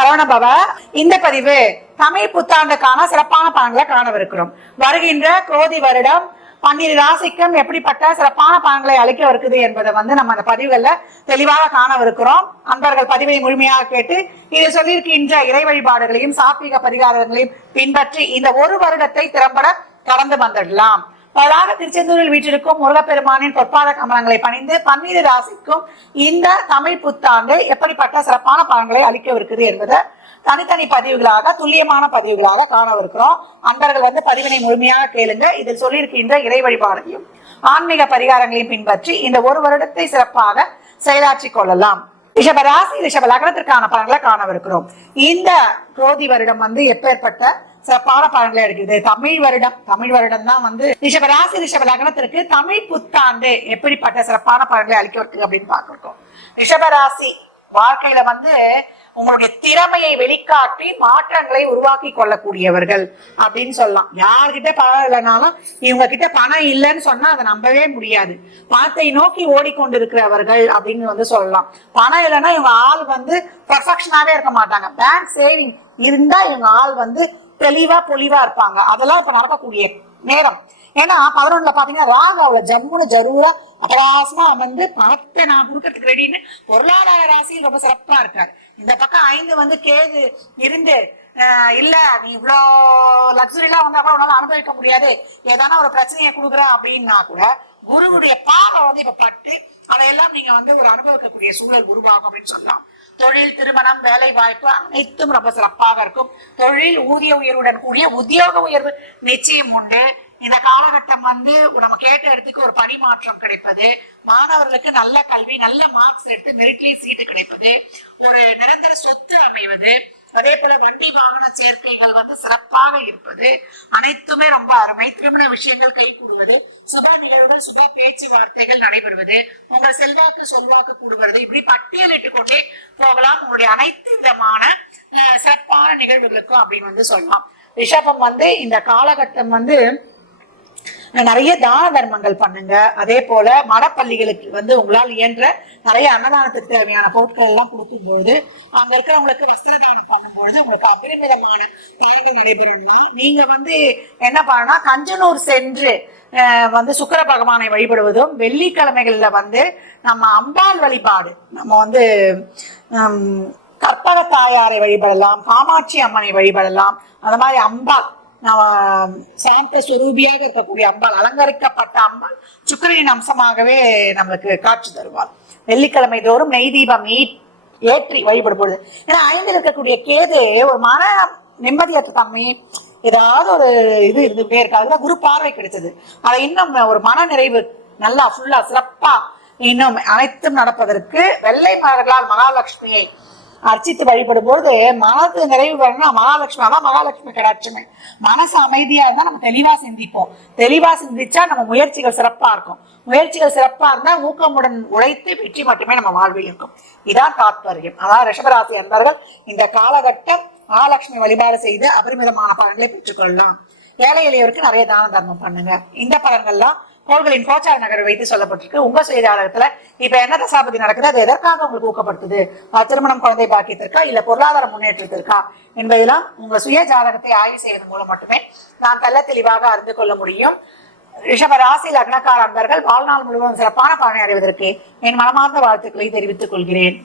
சரவணபவ. இந்த பதிவு தமிழ் புத்தாண்டுக்கான சிறப்பான பலன்களை காணவிருக்கிறோம். வருகின்ற குரோதி வருடம் 12 ராசிக்கும் எப்படிப்பட்ட சிறப்பான பலன்களை அளிக்க இருக்குது என்பதை நம்ம அந்த பதிவுகள்ல தெளிவாக காணவிருக்கிறோம். அன்பர்கள் பதிவை முழுமையாக கேட்டு இது சொல்லியிருக்கின்ற இறை வழிபாடுகளையும் சாத்விக பரிகாரங்களையும் பின்பற்றி இந்த ஒரு வருடத்தை திறம்பட கடந்து வந்துடலாம். பலாக திருச்செந்தூரில் வீற்றிருக்கும் முருகப்பெருமானின் பொற்பாத கமலங்களை பணிந்து 12 ராசிக்கும் இந்த தமிழ் புத்தாண்டு எப்படிப்பட்ட சிறப்பான பலன்களை அளிக்கவிருக்குது என்பதை தனித்தனி பதிவுகளாக துல்லியமான பதிவுகளாக காணவிருக்கிறோம். அன்பர்கள் பதிவினை முழுமையாக கேளுங்க. இதில் சொல்லியிருக்கின்ற இறை வழிபாடுகளையும் ஆன்மீக பரிகாரங்களையும் பின்பற்றி இந்த ஒரு வருடத்தை சிறப்பாக செயலாற்றிக் கொள்ளலாம். ரிஷப ராசி ரிஷப லக்னத்திற்கான பலன்களை காணவிருக்கிறோம். இந்த குரோதி வருடம் எப்பேற்பட்ட சிறப்பான பலன்களை எடுக்குது. தமிழ் வருடம் தான் ரிஷப ராசி ரிஷப லக்னத்திற்கு தமிழ் புத்தாண்டு எப்படிப்பட்ட சிறப்பான பலன்களை அளிக்க இருக்கு அப்படின்னு பார்க்கிறோம். ரிஷப ராசி வாழ்க்கையில உங்களுடைய திறமையை வெளிக்காட்டி மாற்றங்களை உருவாக்கி கொள்ளக்கூடியவர்கள் அப்படின்னு சொல்லலாம். யார்கிட்ட பணம் இல்லைனாலும் இவங்க கிட்ட பணம் இல்லைன்னு சொன்னா அதை நம்பவே முடியாது. பணத்தை நோக்கி ஓடிக்கொண்டிருக்கிறவர்கள் அப்படின்னு சொல்லலாம். பணம் இல்லைன்னா இவங்க ஆள் பெர்ஃபெக்ஷனாவே இருக்க மாட்டாங்க. பேங்க் சேவிங் இருந்தா இவங்க ஆள் தெளிவா பொலிவா இருப்பாங்க. அதெல்லாம் இப்ப நடக்கக்கூடிய நேரம். ஏன்னா 11ல பாத்தீங்கன்னா ராகாவுல ஜம்முன்னு ஜரூரா அபராசமா பணத்தை நான் கொடுக்கறதுக்கு ரெடின்னு பொருளாதார ராசியில் ரொம்ப சிறப்பா இருக்காரு. இந்த பக்கம் 5 கேது இருந்து இல்ல நீ இவ்வளவு லக்ஸுரிலாம் வந்தா கூட உன்னால அனுபவிக்க முடியாது, ஏதான ஒரு பிரச்சனையை கொடுக்குற அப்படின்னா கூட குருவுடைய பார்வை இப்ப பட்டு அதையெல்லாம் நீங்க ஒரு அனுபவிக்கக்கூடிய சூழல் உருவாகும் அப்படின்னு சொல்லலாம். தொழில், திருமணம், வேலை வாய்ப்பு அனைத்தும் ரொம்ப சிறப்பாக இருக்கும். தொழில் ஊதிய உயர்வுடன் கூடிய உத்தியோக உயர்வு நிச்சயம் உண்டு. இந்த காலகட்டம் நம்ம கேட்ட இடத்துக்கு ஒரு பரிமாற்றம் கிடைப்பது, மாணவர்களுக்கு நல்ல கல்வி, நல்ல மார்க்ஸ் எடுத்து மெரிட்லி சீட்டு கிடைப்பது, ஒரு நிரந்தர சொத்து அமைவது, அதே போல வண்டி வாகன சேர்க்கைகள் சிறப்பாக இருப்பது அனைத்துமே ரொம்ப அருமை. திருமண விஷயங்கள் கைகூடுவது, சுப நிகழ்வுகள், சுப பேச்சுவார்த்தைகள் நடைபெறுவது, உங்கள் சொல்வாக்கு கூடுவது, இப்படி பட்டியலிட்டு கொண்டே போகலாம். உங்களுடைய அனைத்து விதமான சிறப்பான நிகழ்வுகளுக்கும் அப்படின்னு சொல்லலாம். ரிஷபம் இந்த காலகட்டம் நிறைய தான தர்மங்கள் பண்ணுங்க. அதே போல மடப்பள்ளிகளுக்கு உங்களால் இயன்ற நிறைய அன்னதானத்துக்கு தேவையான பொருட்கள் எல்லாம் கொடுக்கும்போது அங்க இருக்கிறவங்களுக்கு வஸ்திரதானம் பண்ணும்போது உங்களுக்கு அபரிமிதமான பலன்கள் நடைபெறணும்னா நீங்க என்ன பண்ணா கஞ்சனூர் சென்று சுக்கிர பகவானை வழிபடுவதும், வெள்ளிக்கிழமைகள்ல நம்ம அம்பாள் வழிபாடு, நம்ம கற்பக தாயாரை வழிபடலாம், காமாட்சி அம்மனை வழிபடலாம். அந்த மாதிரி அம்பாள் சாந்த சுரூபியாக இருக்கக்கூடிய அம்பாள், அலங்கரிக்கப்பட்ட அம்பாள் சுக்கிரனின் அம்சமாகவே நம்மளுக்கு காட்சி தருவாள். வெள்ளிக்கிழமை தோறும் நெய் தீபம் ஏற்றி வழிபடும்போது, ஏன்னா 5ல் இருக்கக்கூடிய கேது ஒரு மன நிம்மதியற்ற தன்மை, ஏதாவது ஒரு இது இருந்துட்டே இருக்கு. அதுதான் குரு பார்வை கிடைச்சது. அதை இன்னும் ஒரு மன நிறைவு நல்லா ஃபுல்லா சிறப்பா இன்னும் அனைத்தும் நடப்பதற்கு வெள்ளை மலர்களால் மகாலட்சுமியை அர்ச்சித்து வழிபடும்போது மனது நிறைவு வரணும்னா மகாலட்சுமி தான் மகாலட்சுமி கடாட்சமே. மனசு அமைதியா இருந்தா நம்ம தெளிவா சிந்திப்போம். தெளிவா சிந்திச்சா நம்ம முயற்சிகள் சிறப்பா இருக்கும். முயற்சிகள் சிறப்பா இருந்தா ஊக்கமுடன் உழைத்து வெற்றி மட்டுமே நம்ம வாழ்வில் இருக்கும். இதான் தாத்பரியம். அதாவது ரிஷபராசி அன்பர்கள் இந்த காலகட்டம் மகாலட்சுமி வழிபாடு செய்து அபரிமிதமான பலன்களை பெற்றுக்கொள்ளலாம். ஏழை எளியவருக்கு நிறைய தான தர்மம் பண்ணுங்க. இந்த பலன்கள்லாம் கோள்களின் கோச்சார நகரை வைத்து சொல்லப்பட்டிருக்கு. உங்க சுய ஜாதகத்துல இப்ப என்ன தசாபதி நடக்குது, அது எதற்காக உங்களுக்கு ஊக்கப்படுத்துது, திருமணம், குழந்தை பாக்கியத்திற்கா இல்ல பொருளாதார முன்னேற்றத்திற்கா என்பதெல்லாம் உங்க சுய ஜாதகத்தை ஆய்வு செய்வதன் மூலம் மட்டுமே நான் தெல்ல தெளிவாக அறிந்து கொள்ள முடியும். ரிஷப ராசி லக்னக்கார அன்பர்கள் வாழ்நாள் முழுவதும் சிறப்பான பலனை அடைவதற்கு என் மனமார்ந்த வாழ்த்துக்களை தெரிவித்துக் கொள்கிறேன்.